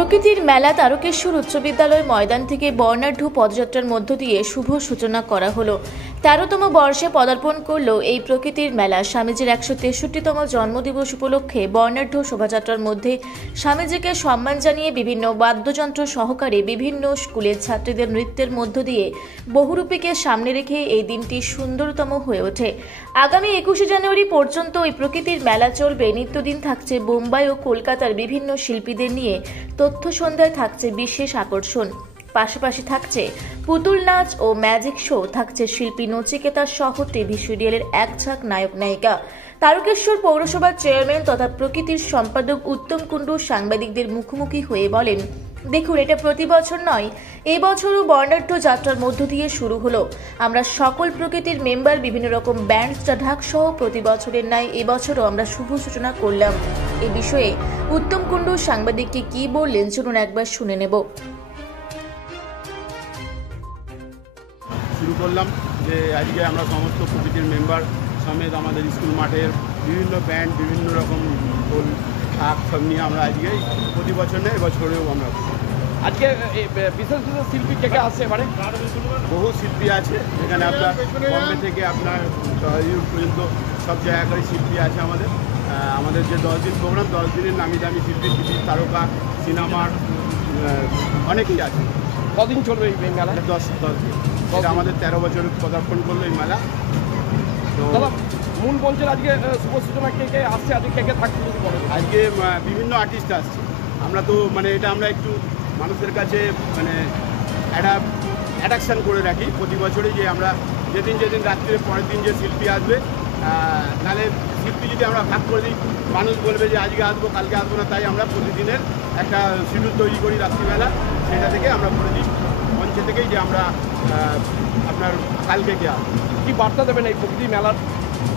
প্রকৃতির মেলা তারকেশ্বর উচ্চ বিদ্যালয় ময়দান থেকে বর্ণাঢ্য পদযাত্রার মধ্য দিয়ে শুভ সূচনা করা হলো। ১৩তম বর্ষে পদার্পণ করল এই প্রকৃতির মেলা। স্বামীজির ১৬৩তম জন্মদিবস উপলক্ষে বর্ণাঢ্য শোভাযাত্রার মধ্যে স্বামীজিকে সম্মান জানিয়ে বিভিন্ন বাদ্যযন্ত্র সহকারে বিভিন্ন স্কুলের ছাত্রীদের নৃত্যের মধ্য দিয়ে বহুরূপীকে সামনে রেখে এই দিনটি সুন্দরতম হয়ে ওঠে। আগামী ২১শে জানুয়ারি পর্যন্ত এই প্রকৃতির মেলা চলবে। নিত্যদিন থাকছে বোম্বাই ও কলকাতার বিভিন্ন শিল্পীদের নিয়ে তথ্য সন্ধ্যায় থাকছে বিশেষ আকর্ষণ। পাশাপাশি থাকছে পুতুল নাচ ও ম্যাজিক শো, থাকছে শিল্পী নচিকেতা সহ টিভি সিরিয়ালের এক ঝাঁক নায়ক নায়িকা। তারকেশ্বর পৌরসভার চেয়ারম্যান তথা প্রকৃতির সম্পাদক উত্তম কুণ্ডু সাংবাদিকদের মুখোমুখি হয়ে বলেন, দেখুন, এটা প্রতি বছর নয়, এই বছরও বর্ণাঢ্য যাত্রার মধ্য দিয়ে শুরু হলো। আমরা সকল প্রকৃতির মেম্বার, বিভিন্ন রকম ব্যান্ড, ঢাক সহ প্রতি বছরের ন্যায় এবছরও আমরা শুভ সূচনা করলাম। এ বিষয়ে উত্তম কুণ্ডু সাংবাদিককে কি বললেন চলুন একবার শুনে নেব। শুরু করলাম যে আজকে আমরা সমস্ত প্রকৃতির মেম্বার সমেত আমাদের স্কুল মাঠের বিভিন্ন ব্যান্ড, বিভিন্ন রকম ঢোল ঢাক সব নিয়ে আমরা আজকে প্রতি বছর নেই, এবছরেও আমরা আজকে বিশেষ বিশেষ শিল্পী কে আসছে, মানে বহু শিল্পী আছে যেখানে আপনার বম্বে থেকে আপনার ইউরোপ পর্যন্ত সব জায়গায় শিল্পী আছে। আমাদের যে 10 দিন প্রোগ্রাম, 10 দিনের নামি দামি শিল্পী, টিভির তারকা, সিনেমার অনেকেই আছে। কদিন চলবে এই মেলা? 10 দিন। এটা আমাদের 13 বছর পদার্পণ করলো এই মেলা। তো দাদা, মূল মঞ্চের আজকে শুভ সূচনা কে কে আসছে, আজকে কে কে থাকছে যদি বলেন? আজকে বিভিন্ন আর্টিস্ট আসছে। আমরা তো এটা আমরা একটু মানুষের কাছে একটা অ্যাট্রাকশান করে রাখি প্রতি বছরই, যে আমরা যেদিন রাত্রে পরের দিন যে শিল্পী আসবে, তাহলে শিল্পী যদি আমরা ভাগ করে দিই, মানুষ বলবে যে আজকে আসবো কালকে আসবো না। তাই আমরা প্রতিদিনের একটা শিডিউল তৈরি করি রাত্রিবেলা, সেটা থেকে আমরা করে দিই মঞ্চে থেকেই যে আমরা আপনার কালকে কে আসবো। কী বার্তা দেবেন এই প্রকৃতি মেলার?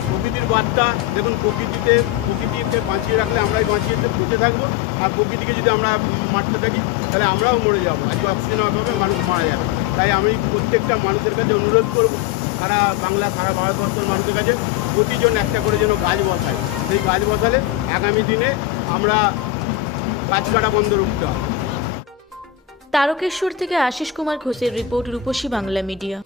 প্রকৃতির বার্তা দেখুন, প্রকৃতিকে বাঁচিয়ে রাখলে আমরাই বেঁচে থাকবো। আর প্রকৃতিকে যদি আমরা মারতে থাকি তাহলে আমরাও মরে যাবো। আজকে অক্সিজেন অভাবে মানুষ মারা যাবে। তাই আমি প্রত্যেকটা মানুষের কাছে অনুরোধ করবো, সারা বাংলা, সারা ভারতবর্ষের মানুষের কাছে প্রতিজন একটা করে যেন গাছ বসায়। সেই গাছ বসালে আগামী দিনে আমরা গাছ কাটা বন্ধ রাখতে হবে। তারকেশ্বর থেকে আশিস কুমার ঘোষের রিপোর্ট, রূপসী বাংলা মিডিয়া।